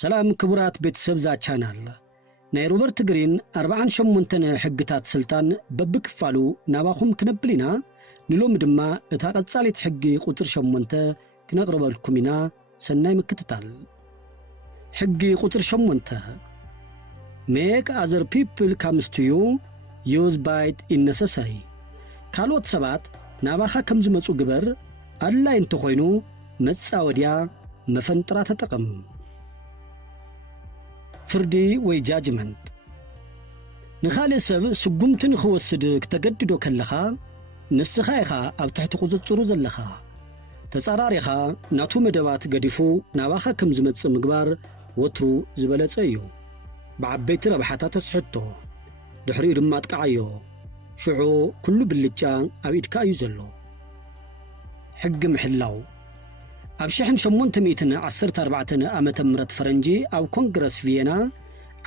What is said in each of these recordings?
ሰላም ክቡራት ቤተሰብ ዛ ቻናል ናይ ሮበርት ግሪን 48 ሕግታት ስልጣን በብክፋሉ ናባኹም ክነብሊና ንሎም ድማ እታ ቀጻሊት ሕጊ ቁጥር 8 ክነቅርበልኩም ኢና ሰናይ ምክትታል ሕጊ ቁጥር 8 make other people comes to you use bite in necessary ካልኦት ሰባት ናባኻ ከም ዝመጹ ግበር አላይ እንተ ኮይኑ መጻወድያ መፈንጥራ ተጠቀም ፍርዲ ወይ ጃጅመንት ንኻልእ ሰብ ስጉምትን ክወስድ ከተገድዶ ከለኻ ንስኻ ኢኻ ኣብ ትሕቲ ቁፅጽሩ ዘለኻ ተጻራሪኻ ናቱ መደባት ገዲፉ ናባኻ ከም ዝመጽእ ምግባር ወትሩ ዝበለጸ እዩ ብዓበይቲ ረብሓታት ተስሕቶ ድሕሪኡ ድማ ጥቃዓዮ ሽዑ ኩሉ ብልጫ ኣብ ኢድካ እዩ ዘሎ ሕጊ ምሕላው ኣብ 1814 ዓመተ ምህረት ፈረንጂ ኣብ ኮንግረስ ቪየና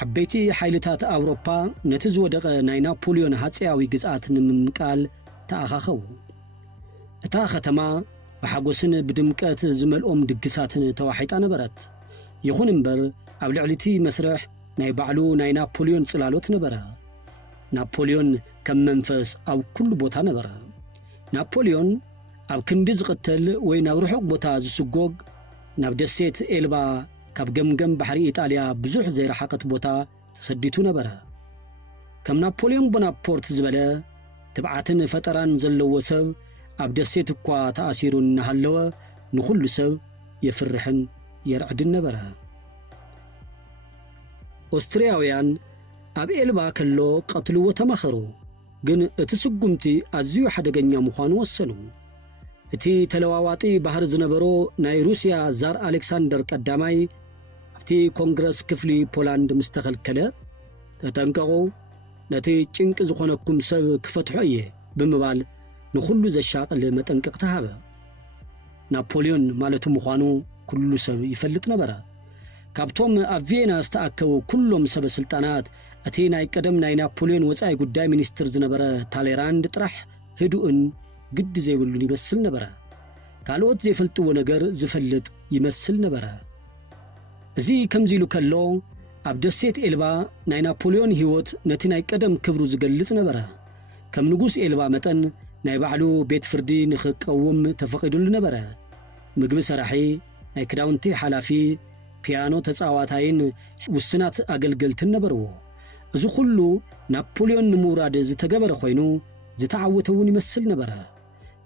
ዓበይቲ ሓይልታት ኣውሮፓ ነቲ ዝወደቐ ናይ ናፖሊዮን ሃፀያዊ ግዝኣት ንምምቃል ተኣኻኸቡ እታ ከተማ ብሓጎስን ብድምቀት ዝመልኦም ድግሳትን ተዋሒጣ ነበረት ይኹን እምበር ኣብ ልዕሊቲ መስርሕ ናይ ባዕሉ ናይ ናፖሊዮን ጽላሎት ነበረ ናፖሊዮን ከም መንፈስ ኣብ ኩሉ ቦታ ነበረ ናፖሊዮን ኣብ ክንዲ ዝቕተል ወይ ናብ ርሑቕ ቦታ ዝስጎግ ናብ ደሴት ኤልባ ካብ ገምገም ባሕሪ ኢጣልያ ብዙሕ ዘይረሓቐት ቦታ ተሰዲቱ ነበረ ከም ናፖሊዮን ቦናፖርት ዝበለ ትብዓትን ፈጠራን ዘለዎ ሰብ ኣብ ደሴት እኳ ተኣሲሩ እናሃለወ ንኹሉ ሰብ የፍርሕን የርዕድን ነበረ ኦስትሪያውያን ኣብ ኤልባ ከሎ ቀትልዎ ተማኸሩ ግን እቲ ስጉምቲ ኣዝዩ ሓደገኛ ምዃኑ ወሰኑ እቲ ተለዋዋጢ ባህር ዝነበሮ ናይ ሩስያ ዛር ኣሌክሳንደር ቀዳማይ ኣብቲ ኮንግረስ ክፍሊ ፖላንድ ምስተኸልከለ ተጠንቀቑ ነቲ ጭንቂ ዝኾነኩም ሰብ ክፈትሖ እየ ብምባል ንኹሉ ዘሻቕል መጠንቀቕ ተሃበ ናፖሊዮን ማለቱ ምዃኑ ኩሉ ሰብ ይፈልጥ ነበረ ካብቶም ኣብ ቪየና ዝተኣከቡ ኩሎም ሰበ ስልጣናት እቲ ናይ ቀደም ናይ ናፖሊዮን ወጻኢ ጉዳይ ሚኒስትር ዝነበረ ታሌራንድ ጥራሕ ህዱእን ግድ ዘይብሉን ይመስል ነበረ ካልኦት ዘይፈልጥዎ ነገር ዝፈልጥ ይመስል ነበረ እዚ ከምዚሉ ከሎ ኣብ ደሴት ኤልባ ናይ ናፖሊዮን ህይወት ነቲ ናይ ቀደም ክብሩ ዝገልጽ ነበረ ከም ንጉስ ኤልባ መጠን ናይ ባዕሉ ቤት ፍርዲ ንኽቀውም ተፈቒዱሉ ነበረ ምግቢ ሰራሒ ናይ ክዳውንቲ ሓላፊ ፒያኖ ተጻዋታይን ውስናት ኣገልገልትን ነበርዎ እዚ ኩሉ ናፖሊዮን ንምውራድ ዝተገበረ ኮይኑ ዝተዓወተውን ይመስል ነበረ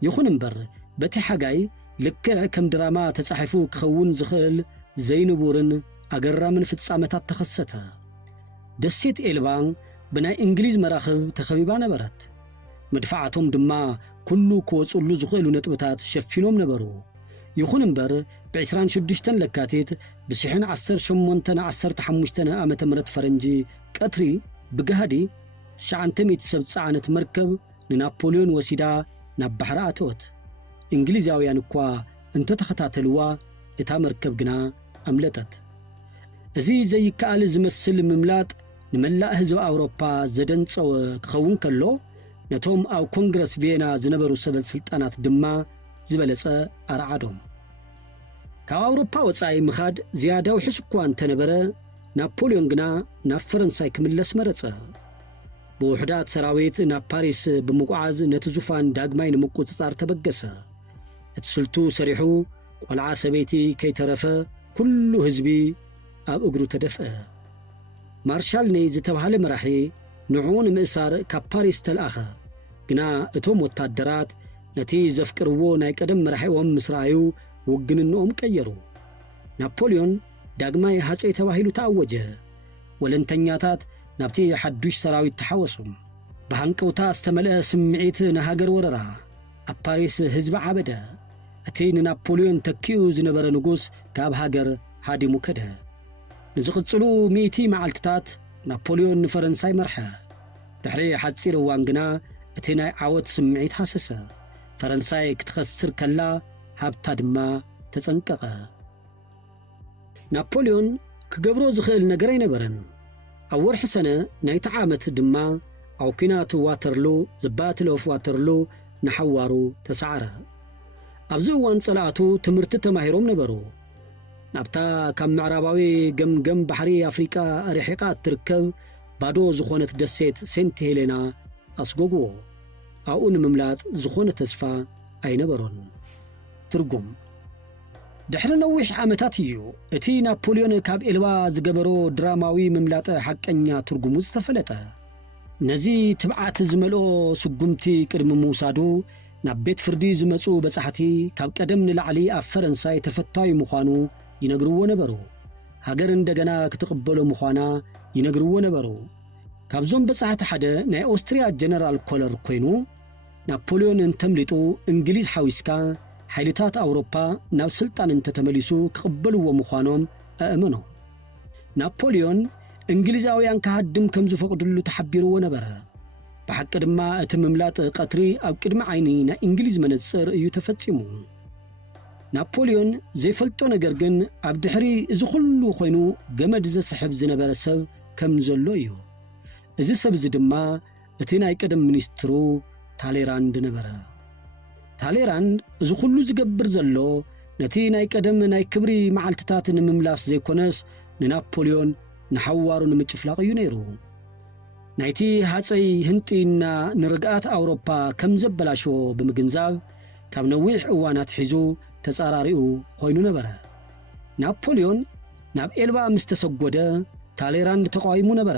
ይኹን እምበር በቲ ሓጋይ ልክዕ ከም ድራማ ተጻሒፉ ክኸውን ዝኽእል ዘይንቡርን ኣገራምን ፍጻመታት ተኸሰተ ደሴት ኤልባ ብናይ እንግሊዝ መራኽብ ተኸቢባ ነበረት መድፋዓቶም ድማ ኩሉ ክወጹሉ ዝኽእሉ ነጥብታት ሸፊኖም ነበሩ ይኹን እምበር ብ26 ለካቲት ብ1815 ዓመተ ምህረት ፈረንጂ ቀትሪ ብገሃዲ 900 ሰብ ጻዕነት መርከብ ንናፖሊዮን ወሲዳ ናብ ባሕሪ ኣተወት እንግሊዛውያን እኳ እንተተኸታተልዋ እታ መርከብ ግና ኣምለጠት እዚ ዘይከኣል ዝመስል ምምላጥ ንመላእ ህዝቢ ኣውሮፓ ዘደንጸወ ክኸውን ከሎ ነቶም ኣብ ኮንግረስ ቪየና ዝነበሩ ሰበ ስልጣናት ድማ ዝበለጸ ኣርዓዶም ካብ ኣውሮፓ ወጻኢ ምኻድ ዝያዳው ሕስ እኳ እንተነበረ ናፖሊዮን ግና ናብ ፈረንሳይ ክምለስ መረጸ ብውሕዳት ሰራዊት ናብ ፓሪስ ብምጓዓዝ ነቲ ዙፋን ዳግማይ ንምቁጽጻር ተበገሰ እቲ ስልቱ ሰሪሑ ቆልዓ ሰበይቲ ከይተረፈ ኩሉ ህዝቢ ኣብ እግሩ ተደፍአ ማርሻል ነይ ዝተባሃለ መራሒ ንዑን ምእሳር ካብ ፓሪስ ተልኣኸ ግና እቶም ወታደራት ነቲ ዘፍቅርዎ ናይ ቀደም መራሒኦም ምስ ረኣዩ ውግንንኦም ቀየሩ ናፖሊዮን ዳግማይ ሃፀይ ተባሂሉ ተኣወጀ ወለንተኛታት ናብቲ ሓዱሽ ሰራዊት ተሓወሱ ብሃንቀውታ ዝተመልአ ስምዒት ንሃገር ወረራ ኣብ ፓሪስ ህዝቢ ዓበደ እቲ ንናፖሊዮን ተኪኡ ዝነበረ ንጉስ ካብ ሃገር ሃዲሙ ከደ ንዝቕጽሉ 100 መዓልትታት ናፖሊዮን ንፈረንሳይ መርሐ ድሕሪ ሓፂር እዋን ግና እቲ ናይ ዓወት ስምዒት ሃሰሰ ፈረንሳይ ክትኸስር ከላ ሃብታ ድማ ተጸንቀቐ ናፖሊዮን ክገብሮ ዝኽእል ነገር ኣይነበረን ኣብ ወርሒ ሰነ ናይቲ ዓመት ድማ ኣብ ኩናት ዋተርሎ ዘባትል ኦፍ ዋተርሎ ንሓዋሩ ተሰዓረ ኣብዚ እዋን ጸላእቱ ትምህርቲ ተማሂሮም ነበሩ ናብታ ካብ ምዕራባዊ ገምገም ባሕሪ ኣፍሪቃ ርሒቓ ትርከብ ባዶ ዝኾነት ደሴት ሴንት ሄሌና ኣስጎግዎ ኣብኡ ንምምላጥ ዝኾነ ተስፋ ኣይነበሮን። ትርጉም ድሕሪ ነዊሕ ዓመታት እዩ እቲ ናፖሊዮን ካብ ኤልባ ዝገበሮ ድራማዊ ምምላጥ ሓቀኛ ትርጉሙ ዝተፈለጠ። ነዚ ትብዓት ዝመልኦ ስጉምቲ ቅድሚ ምውሳዱ ናብ ቤት ፍርዲ ዝመፁ በጻሕቲ ካብ ቀደም ንላዕሊ ኣብ ፈረንሳይ ተፈታዊ ምዃኑ ይነግርዎ ነበሩ። ሃገር እንደገና ክትቕበሎ ምዃና ይነግርዎ ነበሩ። ካብዞም በጻሕቲ ሓደ ናይ ኦስትሪያ ጀነራል ኮለር ኮይኑ ናፖሊዮን እንተምሊጡ እንግሊዝ ሓዊስካ ሓይልታት ኣውሮፓ ናብ ስልጣን እንተተመሊሱ ክቕበልዎ ምዃኖም ኣእመኖ። ናፖሊዮን እንግሊዛውያን ካሃድም ከም ዝፈቕድሉ ተሓቢርዎ ነበረ። ብሓቂ ድማ እቲ ምምላጥ ቀትሪ ኣብ ቅድሚ ዓይኒ ናይ እንግሊዝ መነጽር እዩ ተፈጺሙ። ናፖሊዮን ዘይፈልጦ ነገር ግን ኣብ ድሕሪ እዚ ኩሉ ኮይኑ ገመድ ዘስሕብ ዝነበረ ሰብ ከም ዘሎ እዩ። እዚ ሰብ እዚ ድማ እቲ ናይ ቀደም ሚኒስትሩ ታሌራንድ ነበረ። ታሌራንድ እዚ ኩሉ ዝገብር ዘሎ ነቲ ናይ ቀደም ናይ ክብሪ መዓልትታት ንምምላስ ዘይኮነስ ንናፖሊዮን ንሓዋሩ ንምጭፍላቕ እዩ ነይሩ። ናይቲ ሃፀይ ህንጢና ንርግኣት ኣውሮፓ ከም ዘበላሽዎ ብምግንዛብ ካብ ነዊሕ እዋናት ሒዙ ተጻራሪኡ ኮይኑ ነበረ። ናፖሊዮን ናብ ኤልባ ምስ ተሰጐደ ታሌራንድ ተቃዊሙ ነበረ።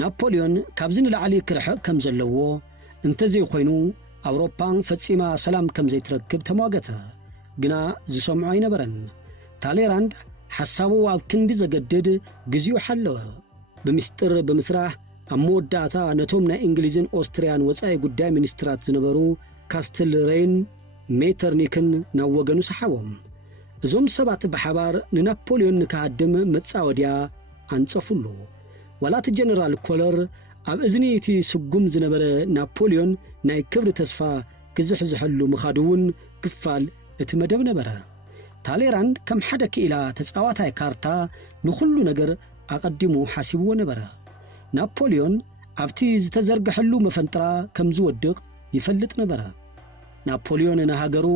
ናፖሊዮን ካብዚ ንላዕሊ ክርሕቕ ከም ዘለዎ እንተዘይኮይኑ ኣውሮፓን ፈጺማ ሰላም ከም ዘይትረክብ ተሟገተ። ግና ዝሰምዖ ኣይነበረን። ታሌራንድ ሓሳቡ ኣብ ክንዲ ዘገድድ ግዚኡ ሓለወ። ብምስጢር ብምስራሕ ኣብ መወዳእታ ነቶም ናይ እንግሊዝን ኦስትሪያን ወፃኢ ጉዳይ ሚኒስትራት ዝነበሩ ካስትልሬይን ሜተርኒክን ናብ ወገኑ ሰሓቦም። እዞም ሰባት ብሓባር ንናፖሊዮን ንካሃድም መጻወድያ ኣንጸፉሉ። ዋላቲ ጀነራል ኮለር ኣብ እዝኒ እቲ ስጉም ዝነበረ ናፖሊዮን ናይ ክብሪ ተስፋ ክዝሕዝሐሉ ምኻድውን ክፋል እቲ መደብ ነበረ። ታሌራንድ ከም ሓደ ክኢላ ተጻዋታይ ካርታ ንኹሉ ነገር ኣቐዲሙ ሓሲብዎ ነበረ። ናፖሊዮን ኣብቲ ዝተዘርግሐሉ መፈንጥራ ከም ዝወድቕ ይፈልጥ ነበረ። ናፖሊዮን ንሃገሩ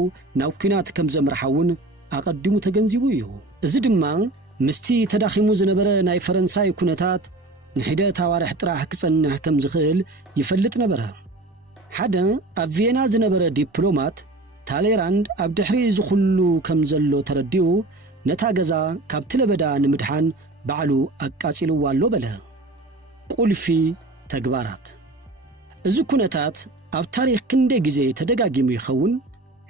ናብ ኩናት ከም ዘምርሓውን ኣቐዲሙ ተገንዚቡ እዩ። እዚ ድማ ምስቲ ተዳኺሙ ዝነበረ ናይ ፈረንሳይ ኩነታት ንሒደት ኣዋርሕ ጥራሕ ክጸንሕ ከም ዝኽእል ይፈልጥ ነበረ። ሓደ ኣብ ቪየና ዝነበረ ዲፕሎማት ታሌራንድ ኣብ ድሕሪ ዝኹሉ ከም ዘሎ ተረዲኡ ነታ ገዛ ካብቲ ለበዳ ንምድሓን ባዕሉ ኣቃጺልዋ ኣሎ በለ። ቁልፊ ተግባራት እዚ ኩነታት ኣብ ታሪኽ ክንደይ ግዜ ተደጋጊሙ ይኸውን።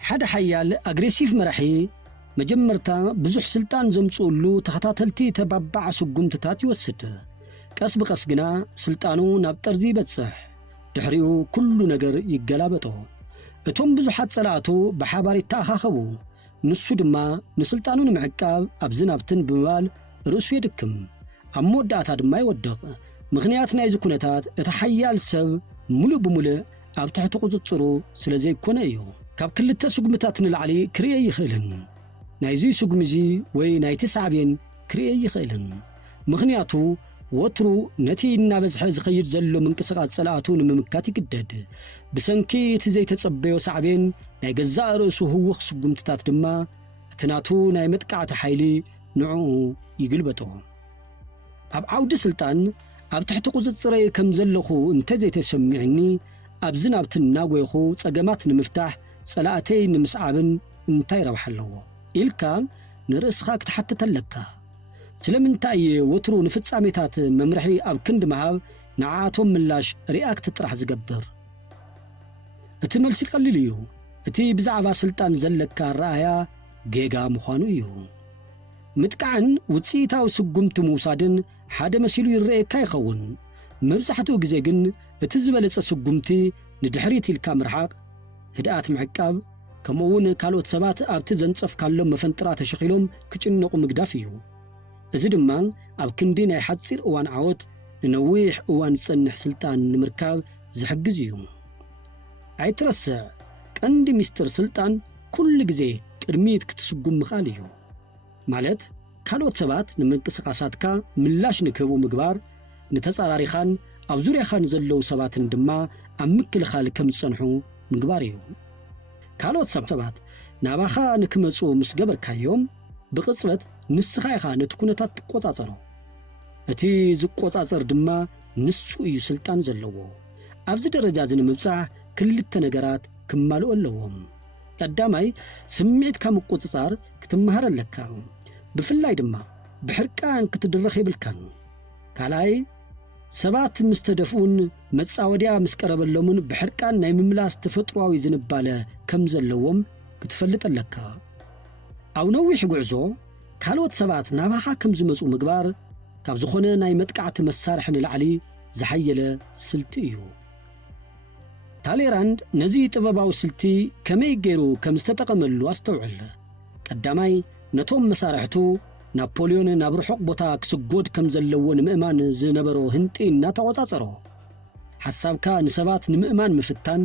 ሓደ ሓያል ኣግሬሲቭ መራሒ መጀመርታ ብዙሕ ስልጣን ዘምጽኡሉ ተኸታተልቲ ተባባዕ ስጉምትታት ይወስድ። ቀስ ብቐስ ግና ስልጣኑ ናብ ጠርዚ ይበጽሕ። ድሕሪኡ ኩሉ ነገር ይገላበጦ። እቶም ብዙሓት ጸላእቱ ብሓባር ይተኣኻኸቡ። ንሱ ድማ ንስልጣኑ ንምዕቃብ ኣብ ዝናብትን ብምባል ርእሱ የድክም። ኣብ መወዳእታ ድማ ይወድቕ። ምኽንያት ናይዚ ኩነታት እቲ ሓያል ሰብ ሙሉእ ብምሉእ ኣብ ትሕቲ ቁፅጽሩ ስለ ዘይኮነ እዩ። ካብ ክልተ ስጉምታት ንላዕሊ ክርኤ ይኽእልን። ናይዚ ስጉም እዚ ወይ ናይቲ ሳዕቤን ክርኤ ይኽእልን። ምኽንያቱ ወትሩ ነቲ እናበዝሐ ዝኸይድ ዘሎ ምንቅስቓስ ጸላእቱ ንምምካት ይግደድ። ብሰንኪ እቲ ዘይተጸበዮ ሳዕቤን ናይ ገዛእ ርእሱ ህውኽ ስጉምትታት ድማ እቲ ናቱ ናይ መጥቃዕቲ ሓይሊ ንዕኡ ይግልበጦ። ኣብ ዓውዲ ስልጣን ኣብ ትሕቲ ቁፅጽረይ ከም ዘለኹ እንተዘይተሰሚዕኒ ኣብ ዝናብትን እናጐይኹ ጸገማት ንምፍታሕ ጸላእተይ ንምስዓብን እንታይ ረብሓ ኣለዎ ኢልካ ንርእስኻ ክትሓትት ኣለካ። ስለምንታይ ወትሩ ንፍጻሜታት መምርሒ ኣብ ክንዲ መሃብ ንዓቶም ምላሽ ሪኣክት ጥራሕ ዝገብር? እቲ መልሲ ቀሊል እዩ። እቲ ብዛዕባ ስልጣን ዘለካ ረኣያ ጌጋ ምዃኑ እዩ። ምጥቃዕን ውፅኢታዊ ስጉምቲ ምውሳድን ሓደ መሲሉ ይርአየካ ይኸውን። መብዛሕትኡ ግዜ ግን እቲ ዝበለጸ ስጉምቲ ንድሕሪት ኢልካ ምርሓቕ፣ ህድኣት ምዕቃብ፣ ከምኡውን ካልኦት ሰባት ኣብቲ ዘንጸፍካሎም መፈንጥራ ተሸኺሎም ክጭነቑ ምግዳፍ እዩ። እዚ ድማ ኣብ ክንዲ ናይ ሓፂር እዋን ዓወት ንነዊሕ እዋን ዝጸንሕ ስልጣን ንምርካብ ዝሕግዝ እዩ። ኣይትረስዕ፣ ቀንዲ ሚስጥር ስልጣን ኩሉ ግዜ ቅድሚት ክትስጉም ምኻል እዩ። ማለት ካልኦት ሰባት ንምንቅስቓሳትካ ምላሽ ንክህቡ ምግባር፣ ንተጻራሪኻን ኣብ ዙርያኻን ዘለዉ ሰባትን ድማ ኣብ ምክልኻል ከም ዝጸንሑ ምግባር እዩ። ካልኦት ሰባት ናባኻ ንክመፁ ምስ ገበርካዮም ብቕጽበት ንስኻ ኢኻ ነቲ ኩነታት ትቆጻጸሮ እቲ ዝቆጻጸር ድማ ንሱ እዩ ስልጣን ዘለዎ ኣብዚ ደረጃ ንምብጻሕ ክልተ ነገራት ክማልኡ ኣለዎም ቀዳማይ ስምዒትካ ምቁጽጻር ክትመሃር ኣለካ ብፍላይ ድማ ብሕርቃን ክትድረኽ ይብልካን ካልኣይ ሰባት ምስ ተደፍኡን መጻወድያ ምስ ቀረበሎምን ብሕርቃን ናይ ምምላስ ተፈጥሮአዊ ዝንባለ ከም ዘለዎም ክትፈልጥ ኣለካ ኣብ ነዊሕ ጉዕዞ ካልኦት ሰባት ናባኻ ከም ዝመጹ ምግባር ካብ ዝኾነ ናይ መጥቃዕቲ መሳርሒ ንላዕሊ ዝሓየለ ስልቲ እዩ ታሌራንድ ነዚ ጥበባዊ ስልቲ ከመይ ገይሩ ከም ዝተጠቐመሉ ኣስተውዕል ቀዳማይ ነቶም መሳርሕቱ ናፖሊዮን ናብ ርሑቕ ቦታ ክስጎድ ከም ዘለዎ ንምእማን ዝነበሮ ህንጢ እናተቆጻጸሮ ሓሳብካ ንሰባት ንምእማን ምፍታን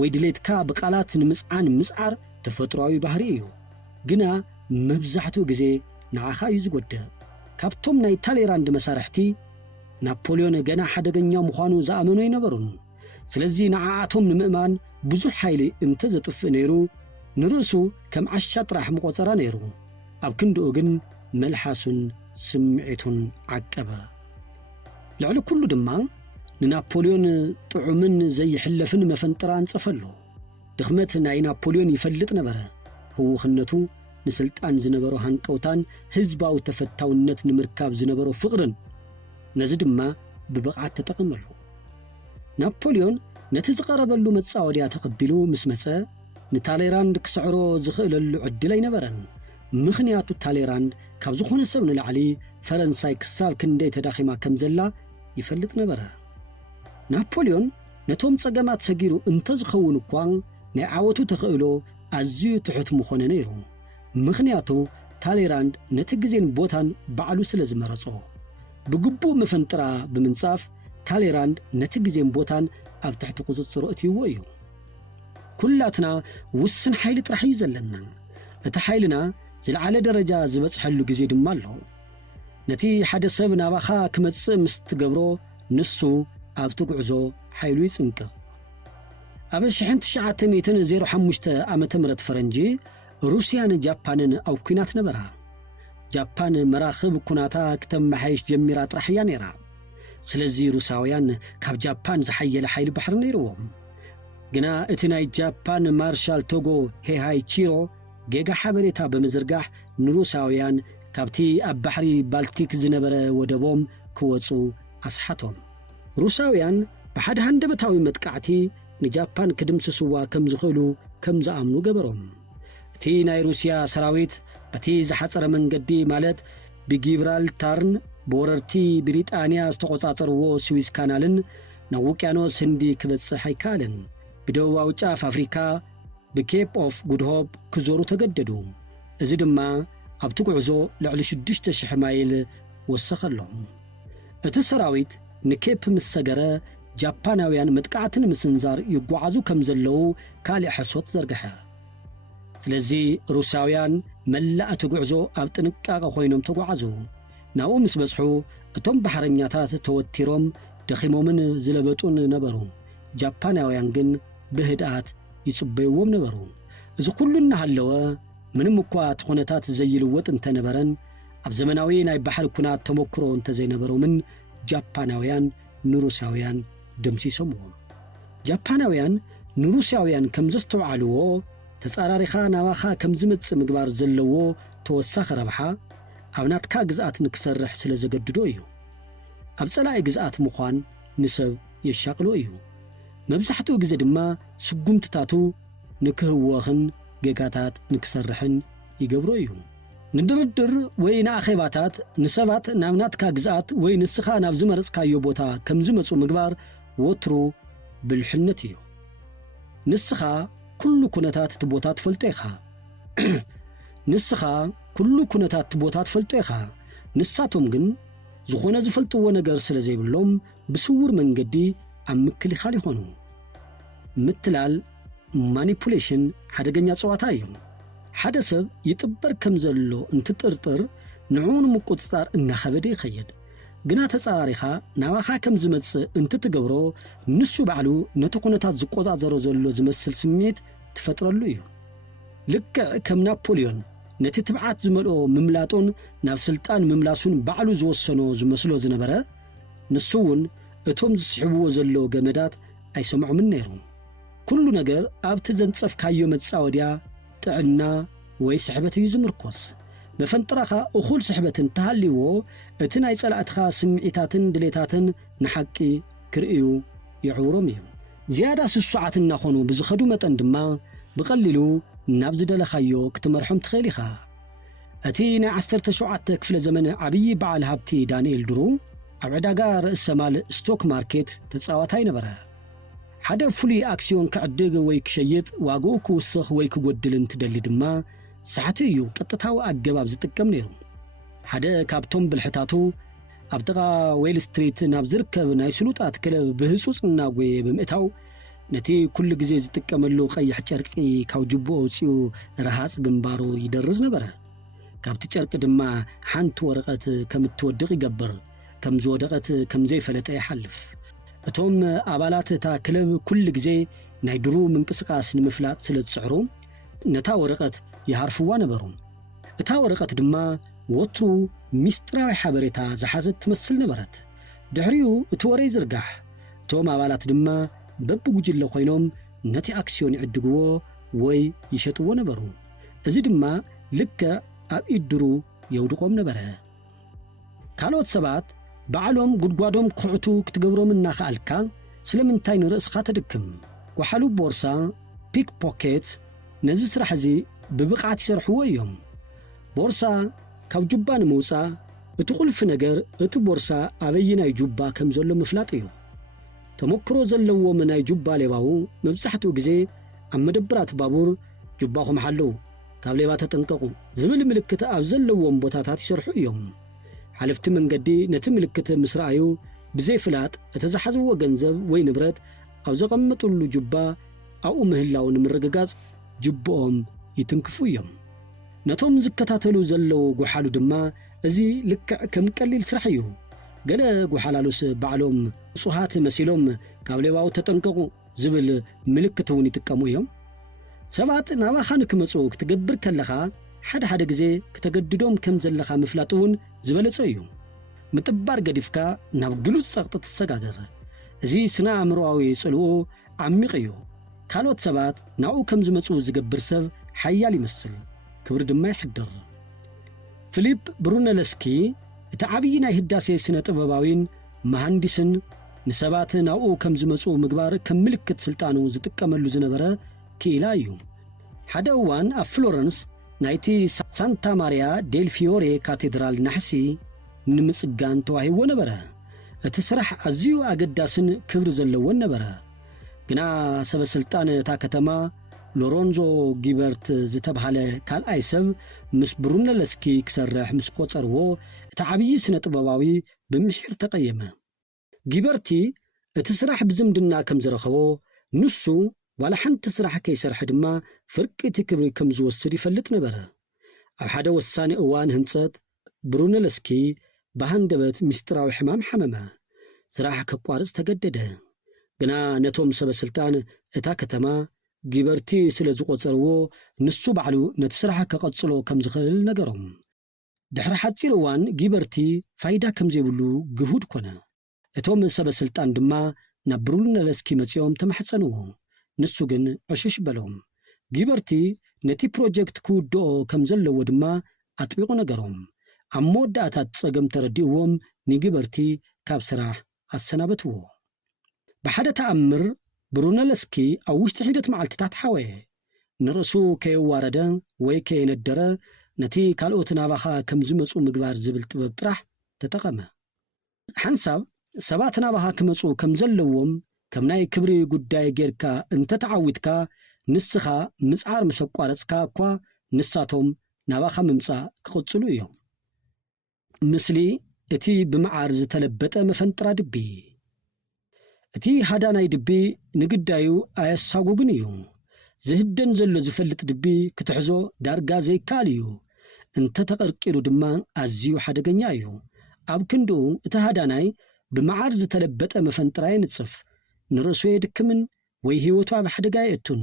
ወይ ድሌትካ ብቃላት ንምጽዓን ምጽዓር ተፈጥሮአዊ ባህሪ እዩ ግና መብዛሕትኡ ግዜ ንዓኻ እዩ ዝጎድእ ካብቶም ናይ ታሌራንድ መሳርሕቲ ናፖሊዮን ገና ሓደገኛ ምዃኑ ዝኣመኑ ይነበሩን ስለዚ ንዓኣቶም ንምእማን ብዙሕ ሓይሊ እንተዘጥፍእ ነይሩ ንርእሱ ከም ዓሻ ጥራሕ መቆጸራ ነይሩ ኣብ ክንድኡ ግን መልሓሱን ስምዒቱን ዓቀበ ልዕሊ ኩሉ ድማ ንናፖሊዮን ጥዑምን ዘይሕለፍን መፈንጥራ አንጸፈሉ ድኽመት ናይ ናፖሊዮን ይፈልጥ ነበረ ህውኽነቱ ንስልጣን ዝነበሮ ሃንቀውታን ህዝባዊ ተፈታውነት ንምርካብ ዝነበሮ ፍቕርን ነዚ ድማ ብብቕዓት ተጠቒመሉ ናፖሊዮን ነቲ ዝቐረበሉ መጻወድያ ተቐቢሉ ምስ መጸ ንታሌራንድ ክስዕሮ ዝኽእለሉ ዕድል ኣይነበረን ምኽንያቱ ታሌራንድ ካብ ዝኾነ ሰብ ንላዕሊ ፈረንሳይ ክሳብ ክንደይ ተዳኺማ ከም ዘላ ይፈልጥ ነበረ ናፖሊዮን ነቶም ጸገማት ሰጊሩ እንተዝኸውን እኳ ናይ ዓወቱ ተኽእሎ ኣዝዩ ትሑት ምኾነ ነይሩ ምኽንያቱ ታሌራንድ ነቲ ግዜን ቦታን ባዕሉ ስለ ዝመረጾ ብግቡእ መፈንጥራ ብምንጻፍ ታሌራንድ ነቲ ግዜን ቦታን ኣብ ትሕቲ ቁፅጽሩ እትይዎ እዩ ኩላትና ውስን ሓይሊ ጥራሕ እዩ ዘለና እቲ ሓይልና ዝለዓለ ደረጃ ዝበጽሐሉ ግዜ ድማ ኣሎ ነቲ ሓደ ሰብ ናባኻ ክመጽእ ምስ ትገብሮ ንሱ ኣብቲ ጉዕዞ ሓይሉ ይጽንቅቕ ኣብ 1905 ዓመተ ምህረት ፈረንጂ ሩስያን ጃፓንን ኣብ ኩናት ነበራ ጃፓን መራኽብ ኩናታ ክተመሓይሽ ጀሚራ ጥራሕ እያ ነይራ ስለዚ ሩሳውያን ካብ ጃፓን ዝሓየለ ሓይሊ ባሕሪ ነይርዎም ግና እቲ ናይ ጃፓን ማርሻል ቶጎ ሄሃይቺሮ ጌጋ ሓበሬታ ብምዝርጋሕ ንሩሳውያን ካብቲ ኣብ ባሕሪ ባልቲክ ዝነበረ ወደቦም ክወፁ ኣስሓቶም ሩሳውያን ብሓደ ሃንደበታዊ መጥቃዕቲ ንጃፓን ክድምስስዋ ከም ዝኽእሉ ከም ዝኣምኑ ገበሮም እቲ ናይ ሩስያ ሰራዊት በቲ ዝሓፀረ መንገዲ ማለት ብጊብራልታርን በወረርቲ ብሪጣንያ ዝተቆጻጸርዎ ስዊስ ካናልን ናብ ውቅያኖስ ህንዲ ክበጽሕ ኣይከኣለን ብደቡባዊ ጫፍ ኣፍሪካ ብኬፕ ኦፍ ጉድ ሆፕ ክዞሩ ተገደዱ እዚ ድማ ኣብቲ ጉዕዞ ልዕሊ 6,000 ማይል ወሰኸሎም እቲ ሰራዊት ንኬፕ ምስ ሰገረ ጃፓናውያን መጥቃዕትን ምስንዛር ይጓዓዙ ከም ዘለዉ ካልእ ሕሶት ዘርግሐ ስለዚ ሩሳውያን መላእቲ ጉዕዞ ኣብ ጥንቃቐ ኮይኖም ተጓዓዙ ናብኡ ምስ በጽሑ እቶም ባሕረኛታት ተወቲሮም ደኺሞምን ዝለበጡን ነበሩ ጃፓናውያን ግን ብህድኣት ይጽበይዎም ነበሩ እዚ ኩሉ እናሃለወ ምንም እኳ እቲ ኩነታት ዘይልወጥ እንተነበረን ኣብ ዘመናዊ ናይ ባሕሪ ኩናት ተሞክሮ እንተዘይነበሮምን ጃፓናውያን ንሩሳውያን ደምሲሶምዎም ጃፓናውያን ንሩሳውያን ከም ዘስተውዓልዎ ተጻራሪኻ ናባኻ ከም ዝመጽእ ምግባር ዘለዎ ተወሳኺ ረብሓ ኣብ ናትካ ግዝኣት ንክሰርሕ ስለ ዘገድዶ እዩ ኣብ ጸላኢ ግዝኣት ምዃን ንሰብ የሻቅሎ እዩ መብዛሕትኡ ግዜ ድማ ስጉምትታቱ ንክህወኽን ጌጋታት ንክሰርሕን ይገብሮ እዩ ንድርድር ወይ ንኣኼባታት ንሰባት ናብ ናትካ ግዝኣት ወይ ንስኻ ናብ ዝመረጽካዮ ቦታ ከም ዝመጹ ምግባር ወትሩ ብልሕነት እዩ ንስኻ ኩሉ ኩነታት እቲ ቦታ ትፈልጦ ኢኻ ንስኻ ኩሉ ኩነታት እቲ ቦታ ትፈልጦ ኢኻ ንሳቶም ግን ዝኾነ ዝፈልጥዎ ነገር ስለ ዘይብሎም ብስውር መንገዲ ኣብ ምክልኻል ይኾኑ ምትላል ማኒፑሌሽን ሓደገኛ ፀዋታ እዩ ሓደ ሰብ ይጥበር ከም ዘሎ እንትጥርጥር ንዑን ምቁጽጻር እናኸበደ ይኸይድ ግና ተጻራሪኻ ናባኻ ከም ዝመጽእ እንትትገብሮ ንሱ ባዕሉ ነቲ ኩነታት ዝቆጻጸሮ ዘሎ ዝመስል ስምዒት ትፈጥረሉ እዩ ልክዕ ከም ናፖሊዮን ነቲ ትብዓት ዝመልኦ ምምላጦን ናብ ስልጣን ምምላሱን ባዕሉ ዝወሰኖ ዝመስሎ ዝነበረ ንሱውን እቶም ዝስሕብዎ ዘሎ ገመዳት ኣይሰምዑምን ነይሮም ኩሉ ነገር ኣብቲ ዘንጸፍካዮ መጻወድያ ጥዕና ወይ ስሕበት እዩ ዝምርኮስ መፈንጥራኻ እኹል ስሕበትን ተሃሊዎ እቲ ናይ ጸላእትኻ ስምዒታትን ድሌታትን ንሓቂ ክርእዩ ይዕውሮም እዩ ዝያዳ ስሱዓት እናኾኑ ብዝኸዱ መጠን ድማ ብቐሊሉ ናብ ዝደለኻዮ ክትመርሖም ትኽእል ኢኻ እቲ ናይ 17 ክፍለ ዘመን ዓብዪ በዓል ሃብቲ ዳንኤል ድሩ ኣብ ዕዳጋ ርእሰ ማል ስቶክ ማርኬት ተጻዋታይ ነበረ ሓደ ፍሉይ ኣክስዮን ክዕድግ ወይ ክሸይጥ ዋግኡ ክውስኽ ወይ ክጎድል እንትደሊ ድማ ሰዓቱ እዩ ቀጥታዊ ኣገባብ ዝጥቀም ነይሩ ሓደ ካብቶም ብልሕታቱ ኣብ ጥቓ ዌል ስትሪት ናብ ዝርከብ ናይ ስሉጣት ክለብ ብህጹጽ እናጐየ ብምእታው ነቲ ኩሉ ግዜ ዝጥቀመሉ ቀይሕ ጨርቂ ካብ ጅብኦ ወፂኡ ረሃጽ ግንባሩ ይደርዝ ነበረ ካብቲ ጨርቂ ድማ ሓንቲ ወረቐት ከም እትወድቕ ይገብር ከም ዝወደቐት ከም ዘይፈለጠ ይሓልፍ እቶም ኣባላት እታ ክለብ ኩሉ ግዜ ናይ ድሩ ምንቅስቓስ ንምፍላጥ ስለ ዝጽዕሩ ነታ ወረቐት ይሃርፍዋ ነበሩ እታ ወረቐት ድማ ወትሩ ሚስጥራዊ ሓበሬታ ዝሓዘት ትመስል ነበረት ድሕሪኡ እቲ ወሬ ይዝርጋሕ እቶም ኣባላት ድማ በብጉጅለ ኮይኖም ነቲ ኣክስዮን ይዕድግዎ ወይ ይሸጥዎ ነበሩ እዚ ድማ ልክዕ ኣብ ኢድ ድሩ የውድቖም ነበረ ካልኦት ሰባት ባዕሎም ጉድጓዶም ክሕቱ ክትገብሮም እናኽኣልካ ስለምንታይ ንርእስኻ ተድክም ጓሓሉ ቦርሳ ፒክ ፖኬት ነዚ ስራሕ እዚ ብብቕዓት ይሰርሕዎ እዮም ቦርሳ ካብ ጁባ ንምውፃእ እቲ ቁልፊ ነገር እቲ ቦርሳ ኣበይናይ ጁባ ከም ዘሎ ምፍላጥ እዩ ተሞክሮ ዘለዎም ናይ ጁባ ሌባው መብዛሕትኡ ግዜ ኣብ መደብራት ባቡር ጁባኹም ሓለው ካብ ሌባ ተጠንቀቑ ዝብል ምልክት ኣብ ዘለዎም ቦታታት ይሰርሑ እዮም ሓለፍቲ መንገዲ ነቲ ምልክት ምስ ረኣዩ ብዘይፍላጥ እቲ ዝሓዝዎ ገንዘብ ወይ ንብረት ኣብ ዘቐምጡሉ ጁባ ኣብኡ ምህላው ንምርግጋጽ ጅብኦም ይትንክፉ እዮም ነቶም ዝከታተሉ ዘለዉ ጓሓሉ ድማ እዚ ልክዕ ከም ቀሊል ስራሕ እዩ ገለ ጓሓላሉስ ባዕሎም ጽሃት መሲሎም ካብ ሌባው ተጠንቀቑ ዝብል ምልክት እውን ይጥቀሙ እዮም ሰባት ናባኻ ንክመፁ ክትገብር ከለኻ ሓደ ግዜ ከተገድዶም ከም ዘለኻ ምፍላጥ እውን ዝበለጸ እዩ ምጥባር ገዲፍካ ናብ ግሉጽ ጸቕጢ ትሰጋገር እዚ ስነ ኣእምሮኣዊ ጽልኡ ዓሚቕ እዩ ካልኦት ሰባት ናኡ ከም ዝመፁ ዝገብር ሰብ ሓያል ይመስል ክብሪ ድማ ይሕድር ፊሊፕ ብሩነለስኪ እቲ ዓብዪ ናይ ህዳሴ ስነ ጥበባዊን መሃንዲስን ንሰባት ናኡ ከም ዝመፁ ምግባር ከም ምልክት ስልጣኑ ዝጥቀመሉ ዝነበረ ክኢላ እዩ ሓደ እዋን ኣብ ፍሎረንስ ናይቲ ሳንታ ማርያ ዴል ፊዮሬ ካቴድራል ናሕሲ ንምጽጋን ተዋሂቦ ነበረ እቲ ስራሕ ኣዝዩ ኣገዳስን ክብሪ ዘለዎን ነበረ ግና ሰበስልጣን እታ ከተማ ሎሮንዞ ጊበርት ዝተባሃለ ካልኣይ ሰብ ምስ ብሩነለስኪ ክሰርሕ ምስ ቆጸርዎ እቲ ዓብዪ ስነ ጥበባዊ ብምሒር ተቐየመ ጊበርቲ እቲ ስራሕ ብዝምድና ከም ዝረኸቦ ንሱ ዋላ ሓንቲ ስራሕ ከይሰርሐ ድማ ፍርቂ እቲ ክብሪ ከም ዝወስድ ይፈልጥ ነበረ ኣብ ሓደ ወሳኒ እዋን ህንጸት ብሩነለስኪ ብሃንደበት ምስጢራዊ ሕማም ሓመመ ስራሕ ከቋርጽ ተገደደ ግና ነቶም ሰበስልጣን እታ ከተማ ጊበርቲ ስለ ዝቆጸርዎ ንሱ ባዕሉ ነቲ ስራሕ ከቐጽሎ ከም ዝኽእል ነገሮም ድሕሪ ሓፂር እዋን ጊበርቲ ፋይዳ ከም ዘይብሉ ግሁድ ኮነ እቶም ሰበስልጣን ድማ ናብ ብሩነለስኪ መጺኦም ተማሕፀንዎ ንሱ ግን ዕሽሽ በሎም ጊበርቲ ነቲ ፕሮጀክት ክውድኦ ከም ዘለዎ ድማ ኣጥቢቑ ነገሮም ኣብ መወዳእታት ጸገም ተረዲእዎም ንጊበርቲ ካብ ስራሕ ኣሰናበትዎ ብሓደ ተኣምር ብሩነለስኪ ኣብ ውሽጢ ሒደት መዓልትታት ሓወየ ንርእሱ ከየዋረደ ወይ ከየነደረ ነቲ ካልኦት ናባኻ ከም ዝመፁ ምግባር ዝብል ጥበብ ጥራሕ ተጠቐመ ሓንሳብ ሰባት ናባኻ ክመፁ ከም ዘለዎም ከም ናይ ክብሪ ጉዳይ ጌርካ እንተተዓዊትካ ንስኻ ምጽዓር ምስ ኣቋረጽካ እኳ ንሳቶም ናባኻ ምምጻእ ክቕጽሉ እዮም ምስሊ እቲ ብመዓር ዝተለበጠ መፈንጥራ ድቢ እቲ ሃዳናይ ድቢ ንግዳዩ ኣየሳጉግን እዩ ዝህደን ዘሎ ዝፈልጥ ድቢ ክትሕዞ ዳርጋ ዘይካል እዩ እንተተቐርቂሩ ድማ ኣዝዩ ሓደገኛ እዩ ኣብ ክንድኡ እቲ ሃዳናይ ብመዓር ዝተለበጠ መፈንጥራ ይንጽፍ ንርእሱ የድክምን ወይ ህይወቱ ኣብ ሓደጋ የእቱን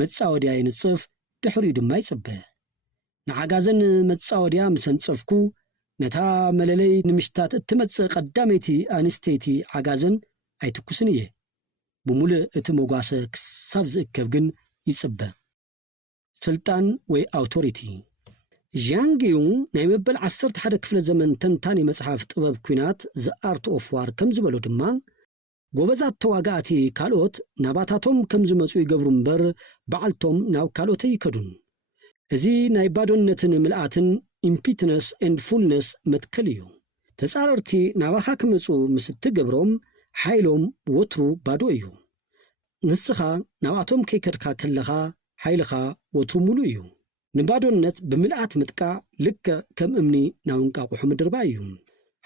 መጻወድያ ይንጽፍ ድሕሪኡ ድማ ይጽበ ንዓጋዘን መጻወድያ ምሰንጸፍኩ ነታ መለለይ ንምሽታት እትመጽእ ቀዳመይቲ ኣንስተይቲ ዓጋዘን ኣይትኩስን እየ ብሙሉእ እቲ መጓሰ ክሳብ ዝእከብ ግን ይጽበ ስልጣን ወይ ኣውቶሪቲ ዣንጊዩ ናይ መበል 11 ክፍለ ዘመን ተንታኒ መጽሓፍ ጥበብ ኩናት ዘ ኣርት ኦፍ ዋር ከም ዝበሎ ድማ ጎበዛት ተዋጋእቲ ካልኦት ናባታቶም ከም ዝመጹ ይገብሩ እምበር በዓልቶም ናብ ካልኦት ይከዱን እዚ ናይ ባዶነትን ምልኣትን ኢምፒትነስ ኤንድ ፉልነስ መትከል እዩ ተጻረርቲ ናባኻ ክመጹ ምስ እትገብሮም ሓይሎም ወትሩ ባዶ እዩ ንስኻ ናባቶም ከይከድካ ከለኻ ሓይልኻ ወትሩ ሙሉ እዩ ንባዶነት ብምልኣት ምጥቃዕ ልክዕ ከም እምኒ ናብ እንቃቑሖ ምድርባ እዩ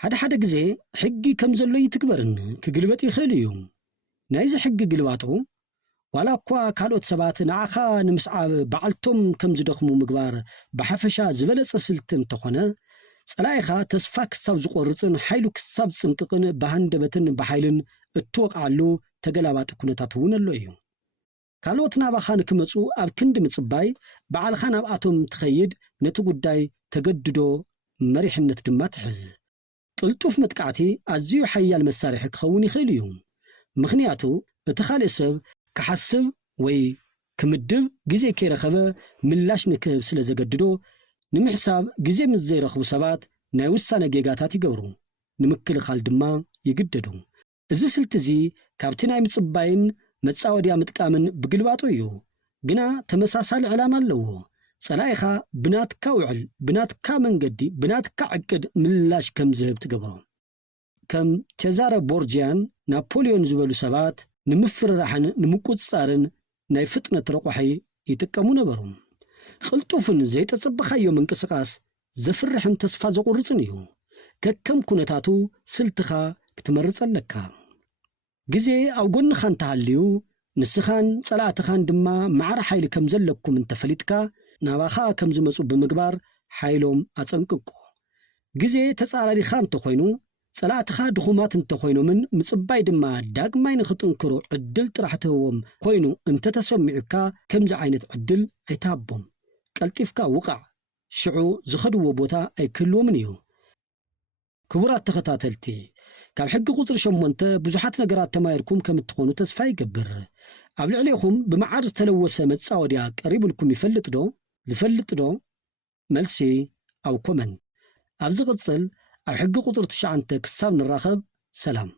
ሓደ ግዜ ሕጊ ከም ዘሎ ይትግበርን ክግልበጥ ይኽእል እዩ ናይዚ ሕጊ ግልባጡ ዋላ እኳ ካልኦት ሰባት ንዓኻ ንምስዓብ በዓልቶም ከም ዝደኽሙ ምግባር ብሓፈሻ ዝበለጸ ስልቲ እንተኾነ ጸላኢኻ ተስፋ ክሳብ ዝቖርጽን ሓይሉ ክሳብ ጽንቅቕን ብሃንደበትን ብሓይልን እትወቕዓሉ ተገላባጢ ኩነታት እውን ኣሎ እዩ ካልኦት ናባኻ ንክመጹ ኣብ ክንዲ ምጽባይ በዓልኻ ናብኣቶም ትኸይድ ነቲ ጉዳይ ተገድዶ መሪሕነት ድማ ትሕዝ ቅልጡፍ መጥቃዕቲ ኣዝዩ ሓያል መሳርሒ ክኸውን ይኽእል እዩ ምኽንያቱ እቲ ካልእ ሰብ ክሓስብ ወይ ክምድብ ግዜ ከይረኸበ ምላሽ ንክህብ ስለ ዘገድዶ ንምሕሳብ ግዜ ምስ ዘይረኽቡ ሰባት ናይ ውሳነ ጌጋታት ይገብሩ ንምክልኻል ድማ ይግደዱ እዚ ስልቲ እዚ ካብቲ ናይ ምጽባይን መጻወድያ ምጥቃምን ብግልባጦ እዩ ግና ተመሳሳሊ ዕላማ ኣለዎ ጸላኢኻ ብናትካ ውዕል ብናትካ መንገዲ ብናትካ ዕቅድ ምላሽ ከም ዝህብ ትገብሮ ከም ቼዛረ ቦርጂያን ናፖሊዮን ዝበሉ ሰባት ንምፍርራሕን ንምቁጽጻርን ናይ ፍጥነት ረቑሒ ይጥቀሙ ነበሩ ቅልጡፍን ዘይተጸበኻዮ ምንቅስቓስ ዘፍርሕን ተስፋ ዘቑርጽን እዩ ከከም ኩነታቱ ስልትኻ ክትመርጽ ኣለካ ግዜ ኣብ ጎንኻ እንተሃልዩ ንስኻን ጸላእትኻን ድማ ማዕረ ሓይሊ ከም ዘለኩም እንተፈሊጥካ ናባኻ ከም ዝመጹ ብምግባር ሓይሎም ኣጸንቅቁ ግዜ ተጻራሪኻ እንተኾይኑ ጸላእትኻ ድኹማት እንተኾይኖምን ምጽባይ ድማ ዳግማይ ንኽጥንክሩ ዕድል ጥራሕ ትህቦም ኮይኑ እንተተሰሚዑካ ከምዚ ዓይነት ዕድል ኣይትሃቦም ቀልጢፍካ ውቃዕ ሽዑ ዝኸድዎ ቦታ ኣይክህልዎምን እዩ ክቡራት ተኸታተልቲ ካብ ሕጊ ቁፅሪ 8 ብዙሓት ነገራት ተማሂርኩም ከም እትኾኑ ተስፋ ይገብር ኣብ ልዕሊኹም ብመዓር ዝተለወሰ መጻወድያ ቀሪብልኩም ይፈልጥ ዶ መልሲ ኣብ ኮመንት ኣብ ዝቕጽል ኣብ ሕጊ ቁፅሪ 9 ክሳብ ንራኸብ ሰላም